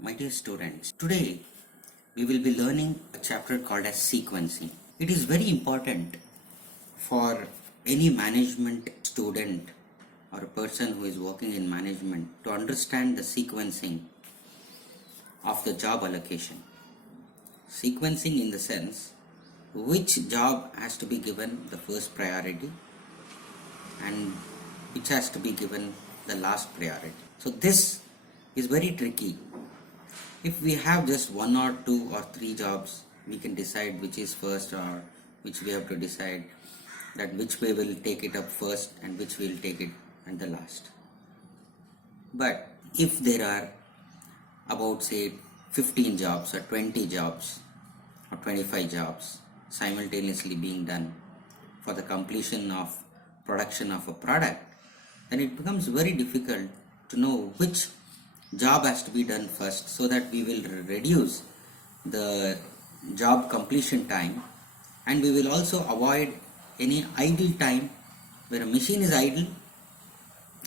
My dear students, today we will be learning a chapter called as sequencing. It is very important for any management student or a person who is working in management to understand the sequencing of the job allocation. Sequencing in the sense which job has to be given the first priority and which has to be given the last priority. So this is very tricky. If we have just one or two or three jobs, we can decide which is first or which we have to decide that which way will take it up first and which will take it at the last. But if there are about say 15 jobs or 20 jobs or 25 jobs simultaneously being done for the completion of production of a product, then it becomes very difficult to know which job has to be done first, so that we will reduce the job completion time and we will also avoid any idle time where a machine is idle,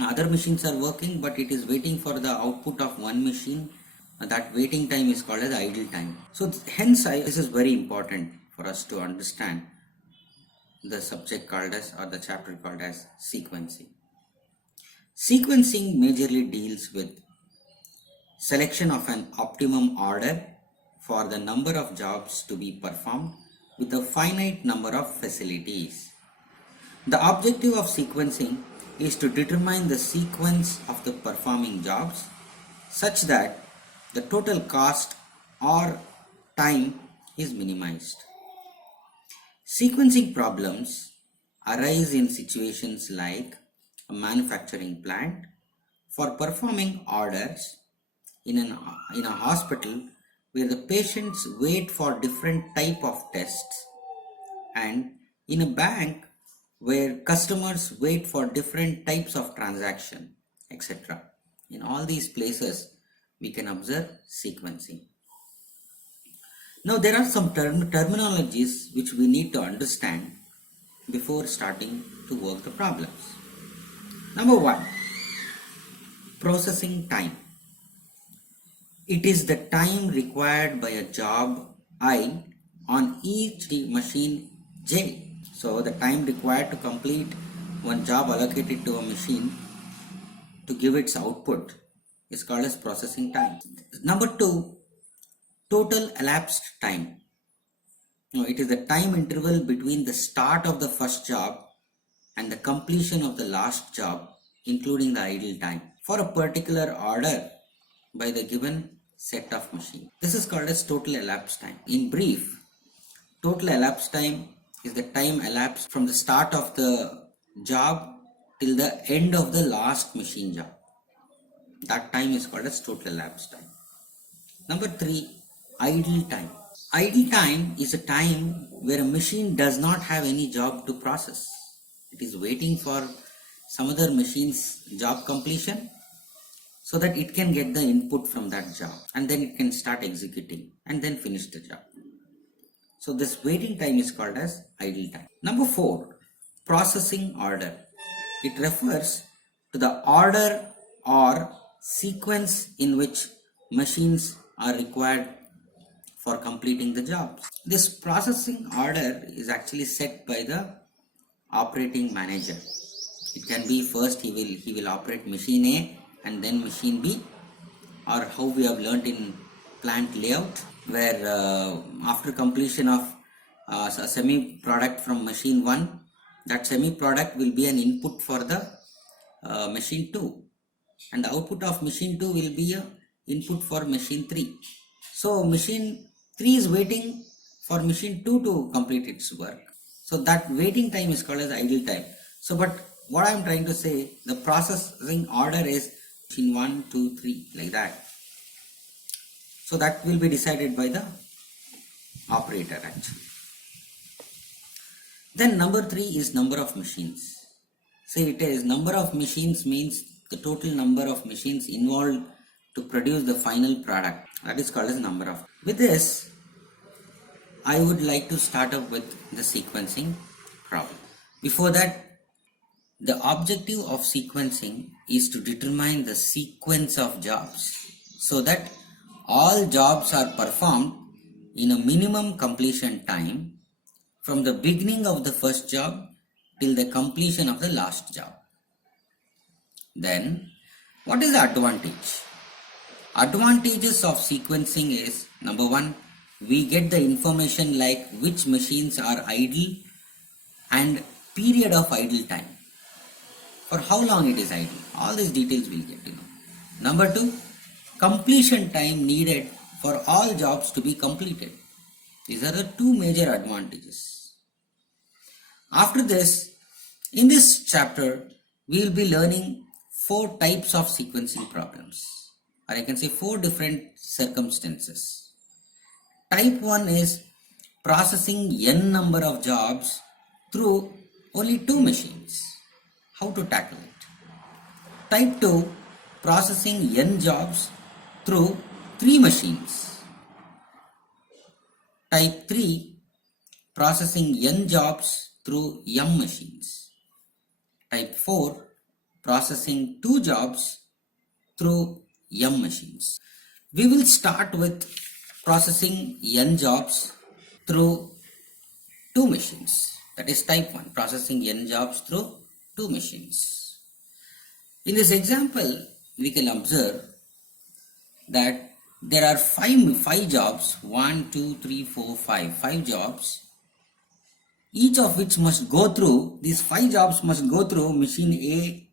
other machines are working but it is waiting for the output of one machine. That waiting time is called as idle time. So hence this is very important for us to understand the subject called as, or the chapter called as, sequencing. Sequencing majorly deals with selection of an optimum order for the number of jobs to be performed with a finite number of facilities. The objective of sequencing is to determine the sequence of the performing jobs such that the total cost or time is minimized. Sequencing problems arise in situations like a manufacturing plant for performing orders in a hospital where the patients wait for different type of tests, and in a bank where customers wait for different types of transaction, etc. In all these places we can observe sequencing. Now there are some terminologies which we need to understand before starting to work the problems. Number one, processing time. It is the time required by a job I on each machine J. So the time required to complete one job allocated to a machine to give its output is called as processing time. Number two, total elapsed time. It is the time interval between the start of the first job and the completion of the last job, including the idle time, for a particular order by the given set of machines. This is called as total elapsed time. In brief, total elapsed time is the time elapsed from the start of the job till the end of the last machine job. That time is called as total elapsed time. Number three, idle time. Idle time is a time where a machine does not have any job to process. It is waiting for some other machine's job completion so that it can get the input from that job and then it can start executing and then finish the job. So this waiting time is called as idle time. Number four, processing order. It refers to the order or sequence in which machines are required for completing the job. This processing order is actually set by the operating manager. It can be first he will operate machine A and then machine B, or how we have learnt in plant layout, where after completion of a semi product from machine 1, that semi product will be an input for the machine 2, and the output of machine 2 will be a input for machine 3. So machine 3 is waiting for machine 2 to complete its work. So that waiting time is called as idle time. So but what I am trying to say, the processing order is machine 1, 2, 3, like that. So that will be decided by the operator actually. Then number 3 is number of machines. Say it is number of machines means the total number of machines involved to produce the final product. That is called as number of. With this, I would like to start up with the sequencing problem. Before that, the objective of sequencing is to determine the sequence of jobs so that all jobs are performed in a minimum completion time from the beginning of the first job till the completion of the last job. Then, what is the advantage? Advantages of sequencing is, number one, we get the information like which machines are idle and period of idle time. For how long it is idle. All these details we'll get to know. Number two, completion time needed for all jobs to be completed. These are the two major advantages. After this, in this chapter, we will be learning 4 types of sequencing problems, or I can say 4 different circumstances. Type 1 is processing n number of jobs through only 2 machines. How to tackle it? Type 2, processing n jobs through 3 machines. Type 3, processing n jobs through m machines. Type 4, processing 2 jobs through m machines. We will start with processing n jobs through 2 machines. That is type 1, processing n jobs through 2 machines. In this example, we can observe that there are 5 jobs, 1, 2, 3, 4, 5 jobs, each of which must go through, these 5 jobs must go through machine A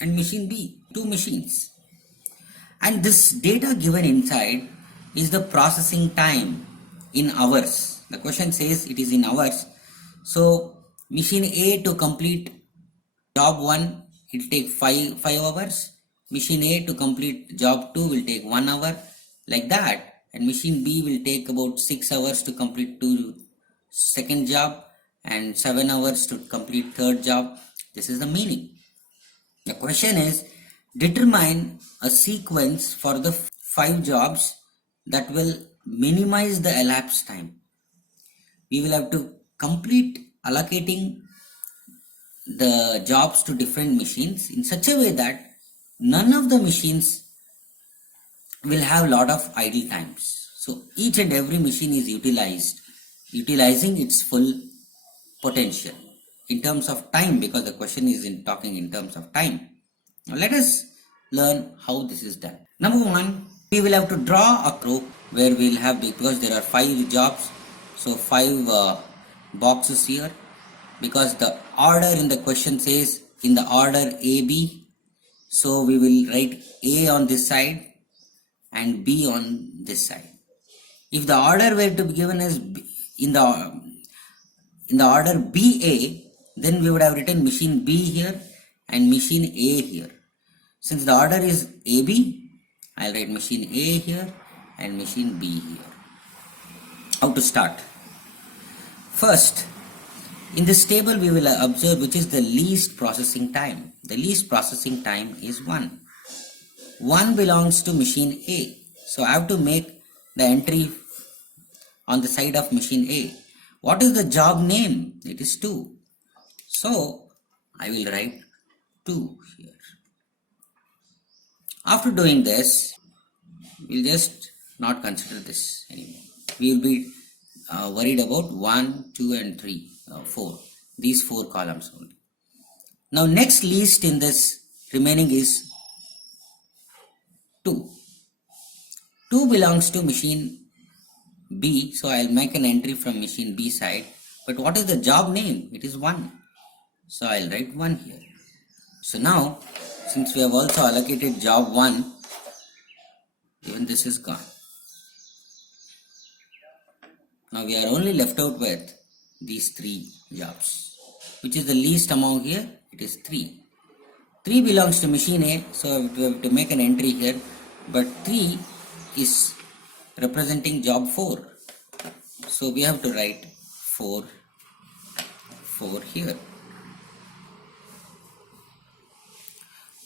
and machine B, 2 machines. And this data given inside is the processing time in hours. The question says it is in hours. So machine A to complete job 1, it will take 5 hours. Machine A to complete job 2 will take 1 hour, like that. And machine B will take about 6 hours to complete second job and 7 hours to complete third job. This is the meaning. The question is, determine a sequence for the 5 jobs that will minimize the elapsed time. We will have to complete allocating the jobs to different machines in such a way that none of the machines will have lot of idle times. So each and every machine is utilizing its full potential in terms of time, because the question is talking in terms of time. Now let us learn how this is done. Number 1, we will have to draw a row where we will have, because there are 5 jobs, so 5 boxes here, because the order in the question says in the order AB, so we will write A on this side and B on this side. If the order were to be given as in the order BA, then we would have written machine B here and machine A here. Since the order is AB, I'll write machine A here and machine B here. How to start? First, in this table we will observe which is the least processing time. The least processing time is 1. 1 belongs to machine A. So I have to make the entry on the side of machine A. What is the job name? It is 2. So I will write 2 here. After doing this, we'll just not consider this anymore. We will be worried about 1, 2 and 3, 4. These 4 columns only. Now next least in this remaining is 2. 2 belongs to machine B, so I'll make an entry from machine B side. But what is the job name? It is 1. So I'll write 1 here. So now, since we have also allocated job 1, even this is gone. Now we are only left out with these 3 jobs. Which is the least among here? It is 3. 3 belongs to machine A, so we have to make an entry here. But 3 is representing job 4. So we have to write 4 here.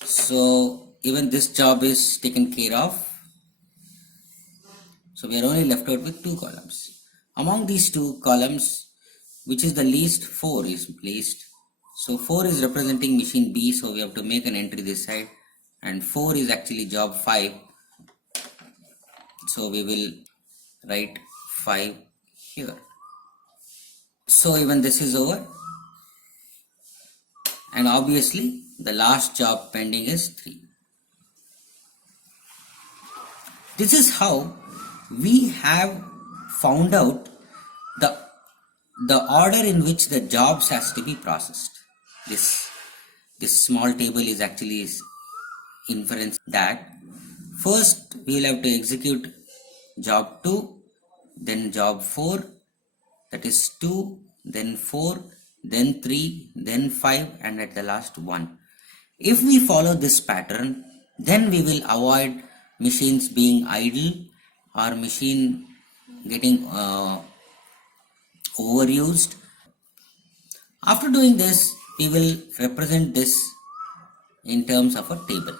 So even this job is taken care of. So we are only left out with 2 columns. Among these 2 columns, which is the least? 4 is placed. So 4 is representing machine B, so we have to make an entry this side. And 4 is actually job 5. So we will write 5 here. So even this is over, and obviously the last job pending is 3. This is how we have found out the order in which the jobs has to be processed. This small table is actually inference that first we will have to execute job 2, then job 4, that is 2, then 4, then 3, then 5, and at the last 1. If we follow this pattern, then we will avoid machines being idle or machine getting overused. After doing this, we will represent this in terms of a table.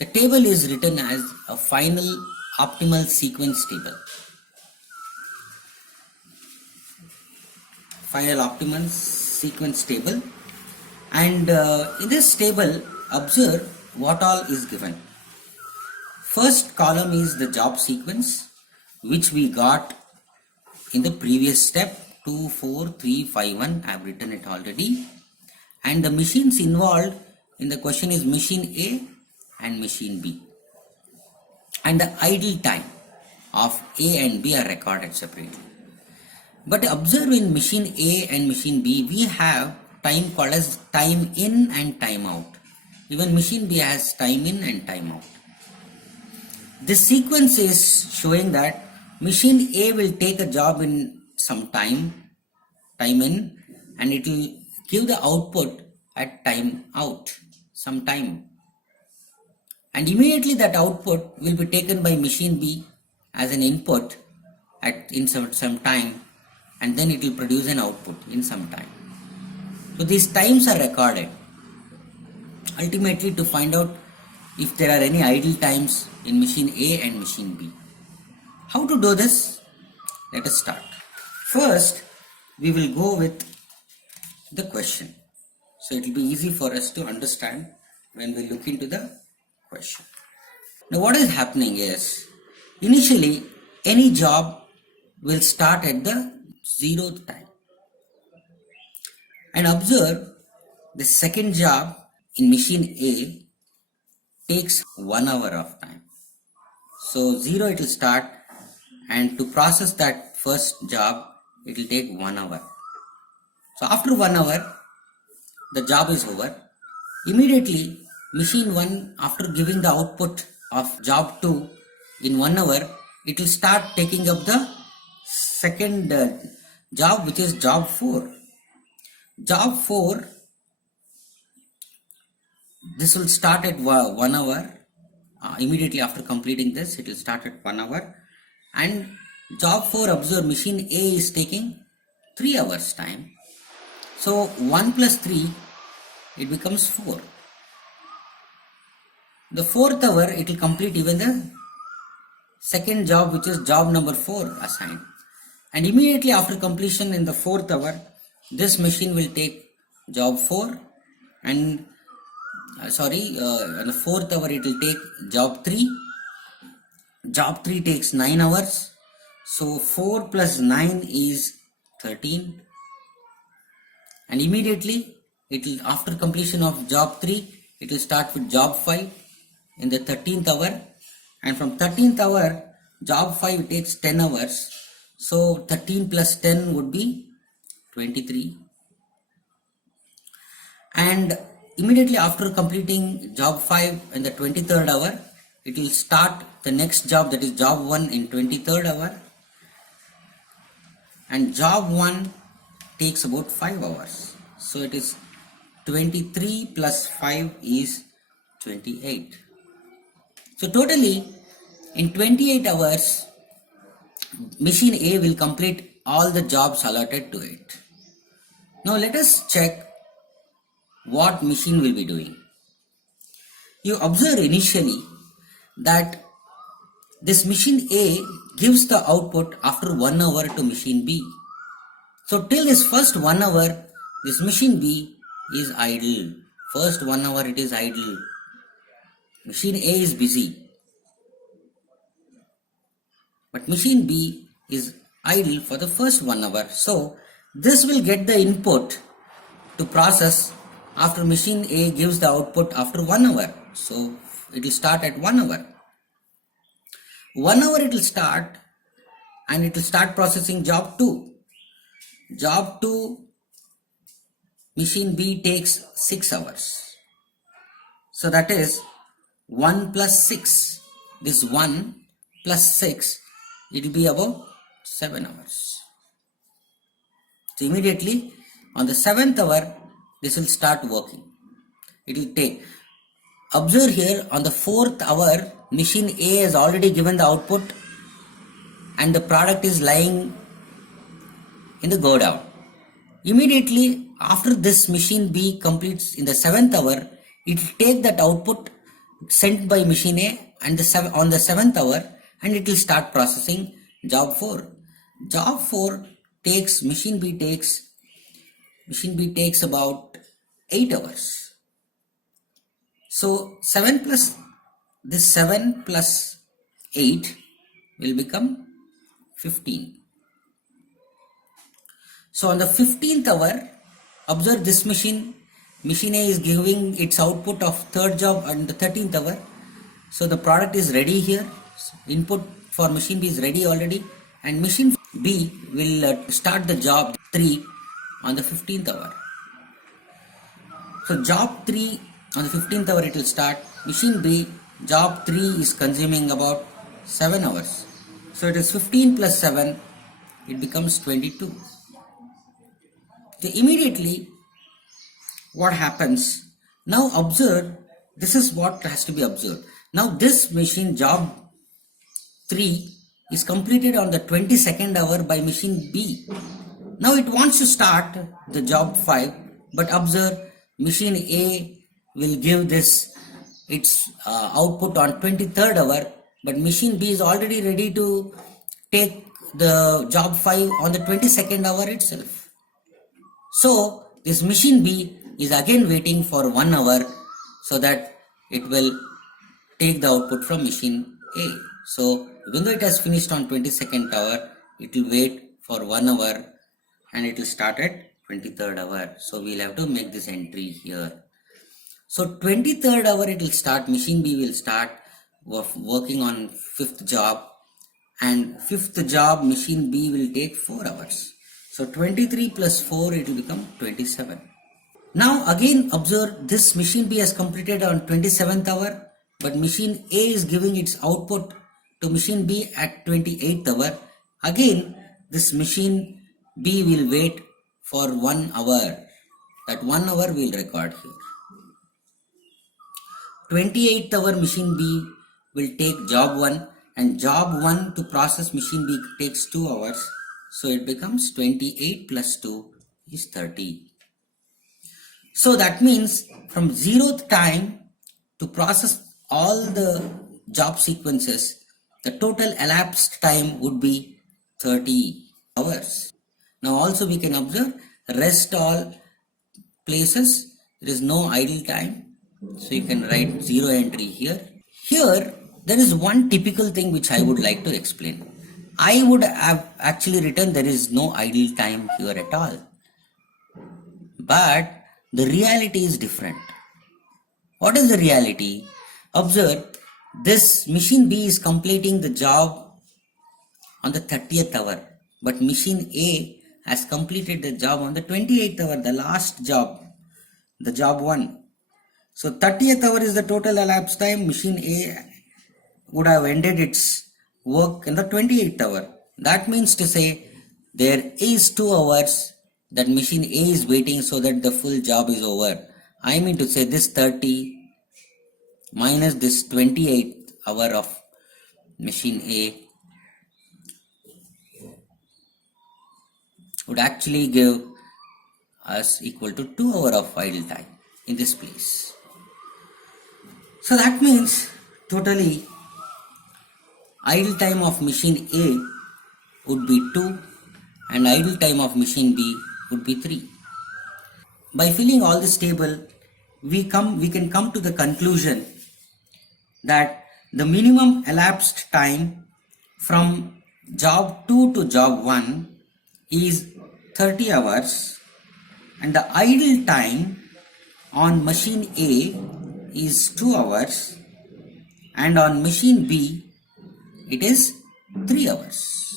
The table is written as a final optimal sequence table. Final optimal sequence table, and in this table observe what all is given. First column is the job sequence which we got in the previous step 2, 4, 3, 5, 1. I have written it already, and the machines involved in the question is machine A and machine B, and the idle time of A and B are recorded separately. But observe in machine A and machine B, we have time called as time in and time out. Even machine B has time in and time out. This sequence is showing that machine A will take a job in some time in, and it will give the output at time out, some time. And immediately that output will be taken by machine B as an input in some time, and then it will produce an output in some time. So these times are recorded ultimately to find out if there are any idle times in machine A and machine B. How to do this? Let us start. First, we will go with the question. So it will be easy for us to understand when we look into the question. Now what is happening is, initially any job will start at the 0th time. And observe the second job in machine A takes 1 hour of time. So 0 it will start, and to process that first job it will take 1 hour. So after 1 hour the job is over. Immediately machine 1, after giving the output of job 2 in 1 hour, it will start taking up the second job, which is job 4. Job 4, this will start at 1 hour. Immediately after completing this, it will start at 1 hour. And job 4, observe, machine A is taking 3 hours time. So 1 plus 3, it becomes 4. The 4th hour, it will complete even the second job, which is job number 4 assigned. And immediately after completion in the 4th hour, this machine will take job 4, and in the 4th hour it will take job 3. Job 3 takes 9 hours. So 4 plus 9 is 13. And immediately it will, after completion of job 3, it will start with job 5 in the 13th hour. And from 13th hour, job 5 takes 10 hours. So 13 plus 10 would be 23. And immediately after completing job 5 in the 23rd hour, it will start the next job, that is job 1 in 23rd hour. And job 1 takes about 5 hours. So it is 23 plus 5 is 28. So totally in 28 hours, machine A will complete all the jobs allotted to it. Now let us check what machine will be doing. You observe initially that this machine A gives the output after 1 hour to machine B. So till this first 1 hour, this machine B is idle. First 1 hour it is idle. Machine A is busy. but machine B is idle for the first 1 hour. So this will get the input to process after machine A gives the output after 1 hour. So it will start at 1 hour. 1 hour it will start, and it will start processing job 2. Job 2, machine B takes 6 hours. So that is 1 plus 6. This 1 plus 6, it will be about 7 hours. So immediately on the 7th hour, this will start working. It will take. Observe here, on the 4th hour, machine A has already given the output and the product is lying in the go down. Immediately after this, machine B completes in the 7th hour, it will take that output sent by machine A and on the 7th hour, and it will start processing job 4. Job 4 takes, machine B takes about 8 hours. So 7 plus 8 will become 15. So on the 15th hour, observe this machine A is giving its output of third job on the 13th hour. So the product is ready here. Input for machine B is ready already, and machine B will start the job 3 on the 15th hour. So job 3 on the 15th hour it will start. Machine B, job 3 is consuming about 7 hours. So it is 15 plus 7, it becomes 22. So immediately what happens? Now observe, this is what has to be observed. Now this machine job 3 is completed on the 22nd hour by machine B. Now it wants to start the job 5, but observe, machine A will give this its output on 23rd hour, but machine B is already ready to take the job 5 on the 22nd hour itself. So this machine B is again waiting for 1 hour so that it will take the output from machine A. So even though it has finished on 22nd hour, it will wait for 1 hour and it will start at 23rd hour. So we'll have to make this entry here. So 23rd hour it will start, machine B will start working on 5th job, and 5th job machine B will take 4 hours. So 23 plus 4, it will become 27. Now again observe, this machine B has completed on 27th hour, but machine A is giving its output to machine B at 28th hour. Again this machine B will wait for 1 hour. That 1 hour we'll record here. 28th hour machine B will take job 1, and job 1 to process machine B takes 2 hours. So it becomes 28 plus 2 is 30. So that means from 0th time to process all the job sequences, the total elapsed time would be 30 hours. Now also we can observe, rest all places there is no idle time. So you can write 0 entry here. Here there is one typical thing which I would like to explain. I would have actually written there is no idle time here at all. But the reality is different. What is the reality? Observe, this machine B is completing the job on the 30th hour, but machine A has completed the job on the 28th hour, the last job, the job 1. So 30th hour is the total elapsed time. Machine A would have ended its work in the 28th hour. That means to say there is 2 hours that machine A is waiting so that the full job is over. I mean to say this 30 minus this 28th hour of machine A would actually give us equal to 2 hours of idle time in this place. So that means totally idle time of machine A would be 2 and idle time of machine B would be 3. By filling all this table, we can come to the conclusion that the minimum elapsed time from job 2 to job 1 is 30 hours and the idle time on machine A is 2 hours and on machine B it is 3 hours.